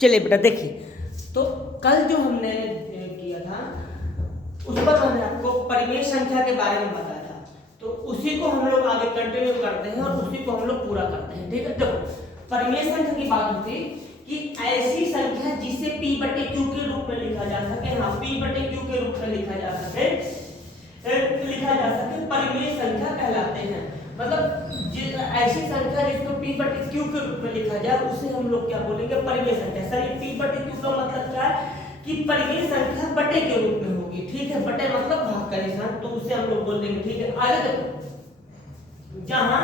चलिए बेटा देखिए, तो कल जो हमने किया था उस पर हमने आपको परिमेय संख्या के बारे में बताया था, तो उसी को हम लोग आगे कंटिन्यू करते हैं और उसी को हम लोग पूरा करते हैं। ठीक है, देखो परिमेय संख्या की बात होती कि ऐसी संख्या जिसे p बटे q के रूप में लिखा जा सके, हाँ p बटे q के रूप में लिखा जा सके परिमेय संख्या कहलाते हैं। मतलब ऐसी संख्या जिसको p बटे q के रूप में लिखा जाए उसे हम लोग क्या बोलेंगे, परिमेय संख्या। सर ये p बटे q का मतलब क्या है कि परिमेय संख्या बटे के रूप में होगी। ठीक है, बटे मतलब भाग का निशान, तो उसे हम लोग बोल देंगे। ठीक है, आगे देखो जहां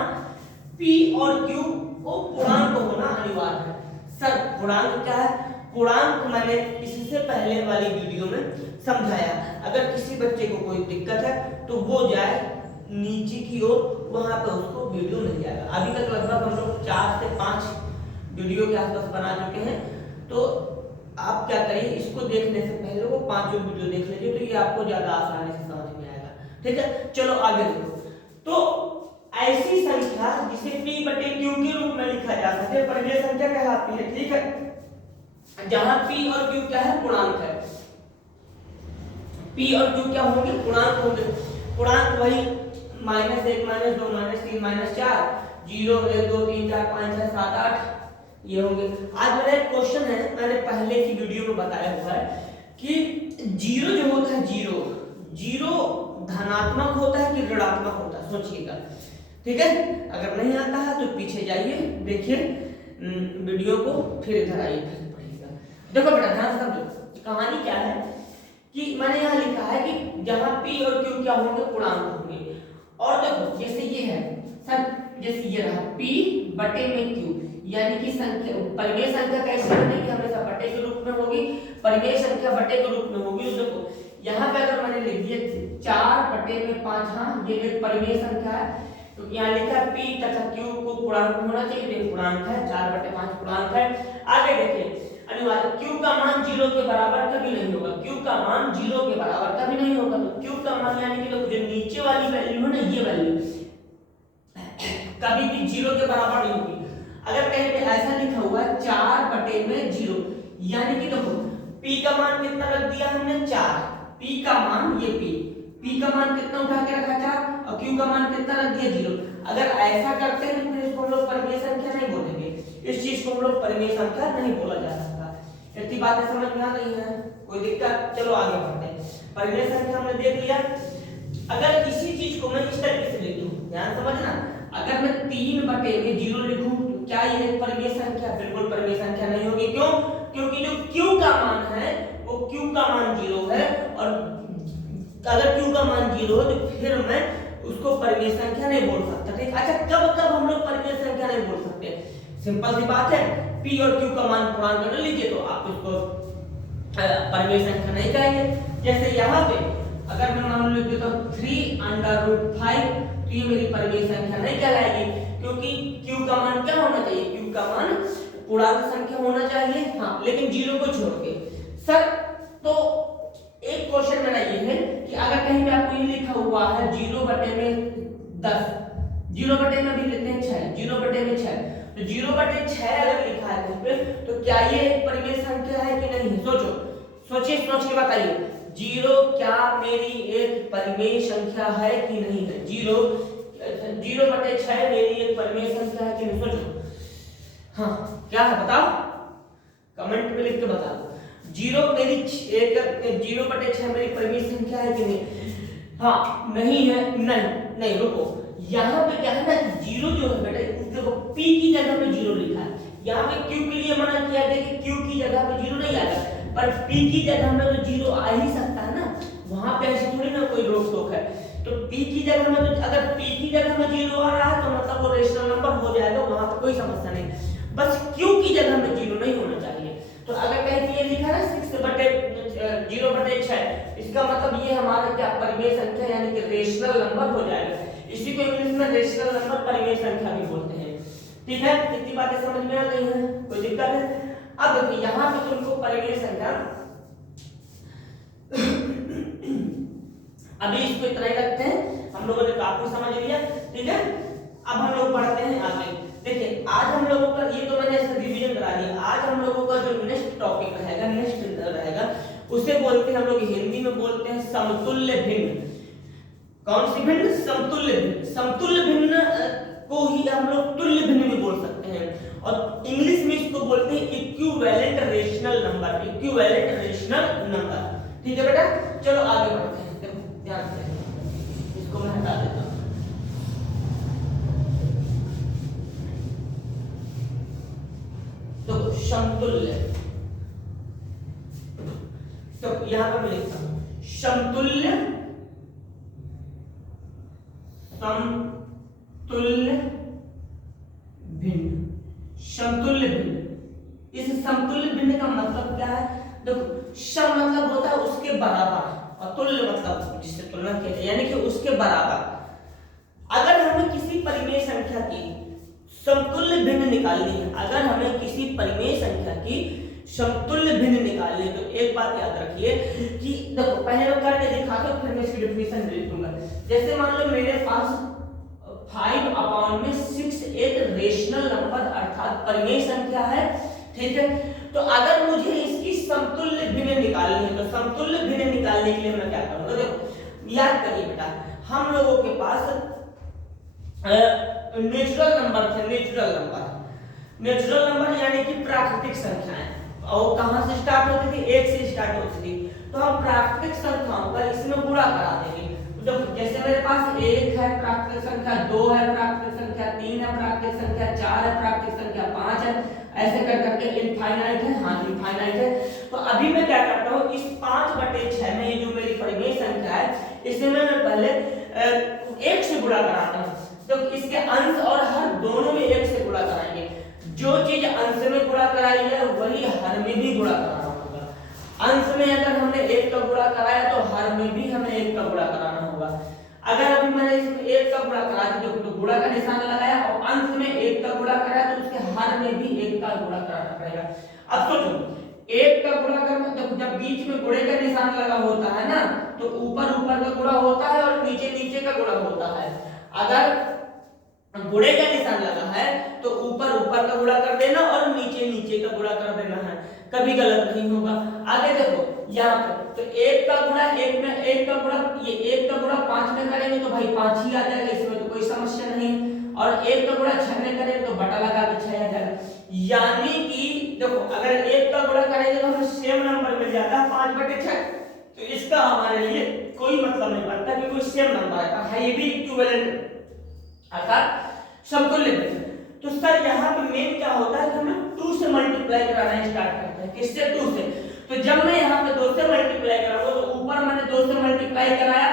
p और q को पूर्णांक होना अनिवार्य है। सर पूर्णांक क्या है? पूर्णांक मैंने इससे पहले वाली वीडियो में समझाया। अगर किसी बच्चे को कोई दिक्कत है तो वो जाए नीचे की ओर, वहां पे उसको वीडियो मिल जाएगा। अभी तक लगभग हम लोग 4 से 5 वीडियो के आसपास बना चुके हैं, तो आप क्या करिए, इसको देखने से पहले वो 5 वीडियो देख लीजिए, तो ये आपको ज्यादा आसानी से समझ में आएगा। ठीक है, चलो आगे देखो। तो ऐसी संख्या जिसे p बटे q के रूप में लिखा जा सके परिमेय संख्या कहलाती है। ठीक है, जहां p और q क्या है, पूर्णांक है। p और q क्या होंगे, पूर्णांक होंगे। पूर्णांक वही -1 -2 -3 -4 0 1 2 3 4 5 6 7 8 ये होंगे। आज मेरा एक क्वेश्चन है, मैंने पहले की वीडियो में बताया हुआ है कि जीरो जो होता है, जीरो धनात्मक होता है कि ऋणात्मक होता है, सोचिएगा। ठीक है, अगर नहीं आता है तो पीछे जाइए, देखिए वीडियो को, फिर इधर आइए, फिर पढ़िएगा। देखो बेटा ध्यान से समझो, कहानी क्या है कि मैंने यहाँ लिखा है कि जहां p और q क्या होंगे, पूर्णांक होंगे। और देखो जैसे ये है सर, जैसे ये रहा p बटे में q, यानी कि संख्या परिमेय संख्या कैसे बनेगी, हमेशा बटे के रूप में होगी। परिमेय संख्या बटे के रूप में होगी। तो देखो यहाँ पे अगर मैंने लिख दिया 4 बटे में 5, हाँ ये एक परिमेय संख्या है, तो यहाँ लिखा p तथा q को पूर्णांक होना चाहिए, ये पूर्णांक है, 4 बटे 5 पूर्णांक है। आगे देखिए अनिवार्य q का मान 0 के बराबर कभी नहीं होगा, q का मान 0 के बराबर कभी नहीं होगा। तो q का मान यानी कि जो नीचे वाली वैल्यू है ना, ये वैल्यू कभी भी 0 के बराबर नहीं होगी। अगर कहीं पे ऐसा लिखा हुआ है 4 बटे में 0, यानी कि देखो p का मान कितना रख दिया हमने, 4, p का मान ये p का मान कितना उठा के रखा, 4, और q का मान कितना रख दिया, 0। अगर ऐसा करते हैं तो फिर इसको हम लोग परिमेय संख्या नहीं बोलेंगे, इस चीज को हम लोग परिमेय संख्या नहीं बोला जा सकता। इतनी बातें समझ में आ गई है, कोई दिक्कत? चलो आगे बढ़ते हैं। परिमेय संख्या हमने देख लिया। अगर इसी चीज को मैं इस तरीके से लिख दूं, ध्यान समझना, अगर मैं 3 बटे में 0 लिखूं तो क्या ये परिमेय संख्या? बिल्कुल परिमेय संख्या नहीं होगी। क्यों? क्योंकि जो q का मान है वो q का मान 0 है, और अगर q का मान 0 है तो फिर मैं उसको परिमेय संख्या नहीं बोल सकता। ठीक, अच्छा कब कब हम लोग परिमेय संख्या नहीं बोल सकते? सिंपल सी बात है, p और q का मान पूर्णांक कर लीजिए तो आप उसको परिमेय संख्या नहीं कहेंगे। जैसे यहाँ पे अगर मैं मान लिख देता हूँ 3√5, तो ये मेरी परिमेय संख्या नहीं कहलाएगी, क्योंकि q का मान क्या होना चाहिए, q का मान पूर्णांक संख्या होना चाहिए, हाँ, लेकिन 0 को छोड़ के। सर तो एक क्वेश्चन मेरा ये है कि अगर कहीं पे आपको ये लिखा हुआ है 0 बटे में 10, 0 बटे में भी लेते हैं 6, 0 बटे में 6, तो 0 बटे 6 अगर लिखा है कहीं पे, तो क्या ये एक परिमेय संख्या है कि नहीं? सोचिए, सोच के बताइए, 0 क्या मेरी एक परिमेय संख्या है कि नहीं है? 0 बटे 6 मेरी एक परिमेय संख्या है कि नहीं? सोचो, हाँ क्या है बताओ, कमेंट में लिख के बताओ। 0 मेरी 0 बटे 6 मेरी परिमेय संख्या है कि नहीं? हाँ नहीं है, नहीं रुको, यहाँ पे क्या है ना, 0 जो है बेटा, देखो p की जगह पे 0 लिखा है, यहाँ पे q के लिए मना किया गया कि q की जगह पे 0 नहीं आएगा, पर p की जगह में तो 0 आ ही सकता है ना, वहां पे ऐसी थोड़ी ना कोई रोक टोक है। तो p की जगह में तो अगर p की जगह में 0 आ रहा है तो मतलब वो रेशनल नंबर हो जाएगा, वहां पे कोई समस्या नहीं, बस q की जगह में 0 नहीं होना चाहिए। तो अगर कहीं ये लिखा है 6 बटे 0 बटे 6, इसका मतलब ये हमारा क्या परिमेय संख्या यानी कि रेशनल नंबर हो जाएगा। इसी को इंग्लिश में रेशनल नंबर परिमेय संख्या भी बोलते हैं। ठीक है, कितनी बातें समझ में आ गई हैं, कोई दिक्कत है? अब देखिए यहाँ पे तुमको परिमेय संख्या, अभी इसको इतना ही रखते हैं, हम लोगों ने काफी समझ लिया। ठीक है, अब हम लोग पढ़ते हैं आगे। देखिए आज हम लोगों का, ये तो मैंने रिवीजन करा दिया, आज हम लोगों का जो नेक्स्ट में बोलते हैं समतुल्य भिन्न। कौन सी भिन्न? समतुल्य भिन्न। समतुल्य भिन्न को ही हम लोग तुल्य भिन्न भी बोल सकते हैं, और इंग्लिश में इसको बोलते हैं equivalent rational number. Equivalent rational number, ठीक है बेटा। चलो आगे बढ़ते हैं, देखो ध्यान से, इसको मैं हटा देता हूं। तो समतुल्य, तो यहां पर मैं लिखता हूं समतुल्य, समतुल्य भिन्न। समतुल्य भिन्न, इस समतुल्य भिन्न का मतलब क्या है? देखो, सम मतलब होता है उसके बराबर, और तुल्य मतलब जिससे तुलना कहते हैं, यानी कि उसके बराबर। अगर हमें किसी परिमेय संख्या की समतुल्य भिन्न निकालनी है, अगर हमें किसी परिमेय संख्या की समतुल्य भिन्न निकालनी है, तो एक बात याद रखिए कि देखो, पहले मैं करके दिखाता हूं, फिर मैं इसकी डेफिनेशन दे दूंगा। जैसे मान लो मेरे पास 5/6 एक रेशनल नंबर अर्थात परिमेय संख्या है, ठीक है। तो अगर मुझे इसकी समतुल्य भिन्न निकालनी है, तो समतुल्य भिन्न निकालने के लिए मैं क्या करूंगा? देखो याद करिए बेटा, हम लोगों के पास नेचुरल नंबर थे, नेचुरल नंबर यानी कि प्राकृतिक संख्याएं, और कहां से स्टार्ट होती थी? 1 से स्टार्ट होती थी। तो हम प्राकृतिक संख्याओं का इसमें गुणा करा देंगे। तो जैसे मेरे पास 1 है प्राकृतिक संख्या, 2 है प्राकृतिक संख्या, 3 है प्राकृतिक संख्या, 4 है प्राकृतिक संख्या, 5 है, ऐसे कर करके इनफाइनाइट है। हाँ, इनफाइनाइट है। तो अभी मैं क्या करता हूँ, इस 5/6 में ये जो मेरी परिमेय संख्या है, इसे मैं पहले 1 से गुणा कराता हूँ। तो इसके अंश और हर दोनों में 1 से गुणा कराएंगे। जो चीज अंश में गुणा कराई है वही हर में भी गुणा कराना होगा। अंश में अगर हमने 1 का गुणा कराया तो हर में भी हमें 1 का गुणा कराना होगा। अगर अभी मैंने इसमें 1 का गुणा करा दिया तो गुणा का निशान लगाया, और अंश में 1 का गुणा कराया तो उसके हर में भी 1 का गुणा कराना पड़ेगा। अब सोचो, 1 का गुणा करना, जब बीच में गुणे का निशान लगा होता है ना, तो ऊपर का गुणा होता है और नीचे का गुणा होता है। अगर गुणे का निशान लगा है तो ऊपर का गुणा कर देना और नीचे का गुणा कर देना है, कभी गलत नहीं होगा। आगे देखो यहाँ पे, तो 1 का गुणा 1 में, 1 का गुणा, ये 1 का गुणा 5 में करेंगे तो भाई 5 ही आ जाएगा, इसमें तो कोई समस्या नहीं। और 1 का गुणा 6 में करेंगे तो बटा लगा के 6 आ जाएगा। यानी कि देखो, अगर 1 का गुणा करेंगे तो हमें सेम नंबर मिल जाता है 5/6। तो इसका हमारे लिए कोई मतलब नहीं बनता कि कोई सेम नंबर है, ये भी इक्विवेलेंट अर्थात समतुल्य भिन्न। तो सर यहाँ पे मेन क्या होता है कि हम 2 से मल्टीप्लाई कराना स्टार्ट करते हैं। किससे? 2 से। तो जब मैं यहाँ पे 2 से मल्टीप्लाई करूंगा, तो ऊपर मैंने 2 से मल्टीप्लाई कराया,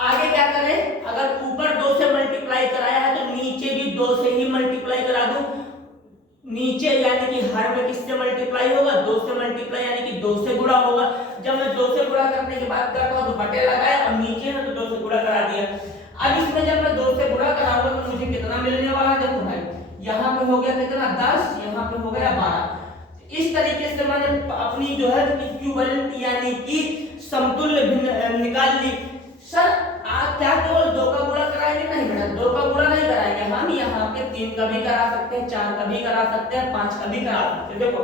आगे क्या करें? अगर ऊपर 2 से मल्टीप्लाई कराया है तो नीचे भी 2 से ही मल्टीप्लाई करा दूं। नीचे यानी कि हर में किससे मल्टीप्लाई होगा? 2 से मल्टीप्लाई यानी कि 2 से गुणा होगा। जब मैं 2 से गुणा करने की बात करता हूं तो बटे लगाया, और नीचे है तो 2 से गुणा करा दिया। अब इसमें जब मैं 2 से गुणा कराऊंगा तो मुझे कितना मिलने वाला है? देखो भाई, यहाँ पे हो गया कितना? 10, यहाँ पे हो गया 12। इस तरीके से मैंने अपनी जो है इक्विवेलेंट यानी कि समतुल्य भिन्न निकाल ली। सर आप क्या केवल 2 का गुणा कराएंगे? नहीं बेटा, 2 का गुणा नहीं कराएंगे हम, यहाँ पे 3 का भी करा सकते हैं, 4 का भी करा सकते हैं, 5 का भी करा सकते हैं। देखो,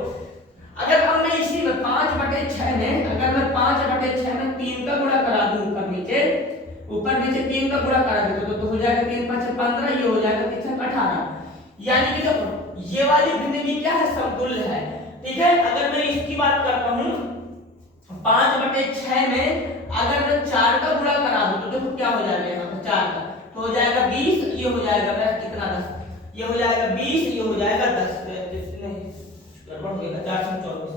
अगर अब मैं इसी में 5/6 में, अगर मैं 5/6 में 3 का गुणा करा दूं, ऊपर नीचे 3 का गुणा करा देते तो हो जाएगा 3 5 15, ये हो जाएगा कितना? 18। यानी कि देखो, ये वाली भिन्न भी क्या है? समतुल्य है, ठीक है। अगर मैं इसकी बात करता हूं, 5/6 में अगर मैं 4 का गुणा करा दूं तो देखो क्या हो जाएगा, यहाँ पे 4 का तो हो जाएगा 20, ये हो जाएगा मेरा कितना? 10, ये हो जाएगा 20, ये हो जाएगा 10, गड़बड़ हो गया, 4 से 24,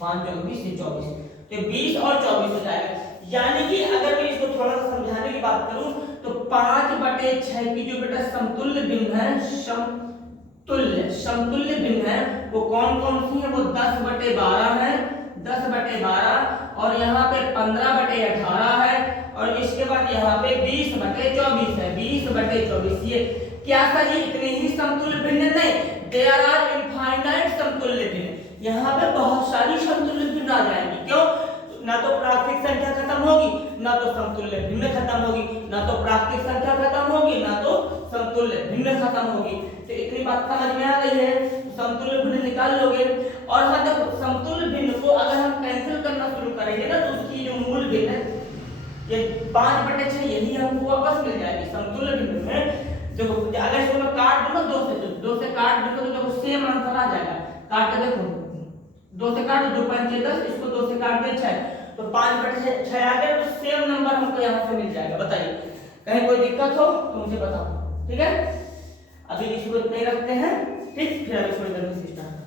5 × 20 ये 24, तो 20 और 24 हो जाएगा। यानी कि अगर मैं इसको थोड़ा सा समझाने की बात करूं तो 5/6 की जो बेटा समतुल्य भिन्न है, समतुल्य भिन्न है, वो कौन कौन सी है? वो 10/12 है, 10/12, और यहाँ पे 15/18 है, और इसके बाद यहाँ पे 20/24 है, 20/24। ये क्या सर? ये इतने ही समतुल्य भिन्न नहीं, देयर आर इनफाइनाइट समतुल्य भिन्न। यहाँ पे बहुत सारी समतुल्य भिन्न आ जाएंगी। क्यों? ना तो प्राकृतिक संख्या खत्म होगी, ना तो समतुल्य भिन्न खत्म होगी, ना तो प्राकृतिक संख्या खत्म होगी, ना तो समतुल्य भिन्न खत्म होगी। तो इतनी बात समझ में आ गई है, समतुल्य भिन्न निकाल लोगे। और हाँ देखो, समतुल्य भिन्न को अगर हम कैंसिल करना शुरू करेंगे ना, तो उसकी जो मूल भिन्न है 5/6 यही हमको वापस मिल जाएगी समतुल्य भिन्न में। देखो अगर इसको मैं काट दूं ना 2 से, तो 2 से काट दूं तो देखो सेम आंसर आ जाएगा। काट के देखो 2 से काट दो 5 10, इसको 2 से काट दे 6, तो 5/6 आ गया, तो सेम नंबर हमको यहाँ से मिल जाएगा। बताइए कहीं कोई दिक्कत हो तो मुझे बताओ, ठीक है। अभी इसको इतना ही रखते हैं, ठीक, फिर अभी थोड़ी देर में सिस्टम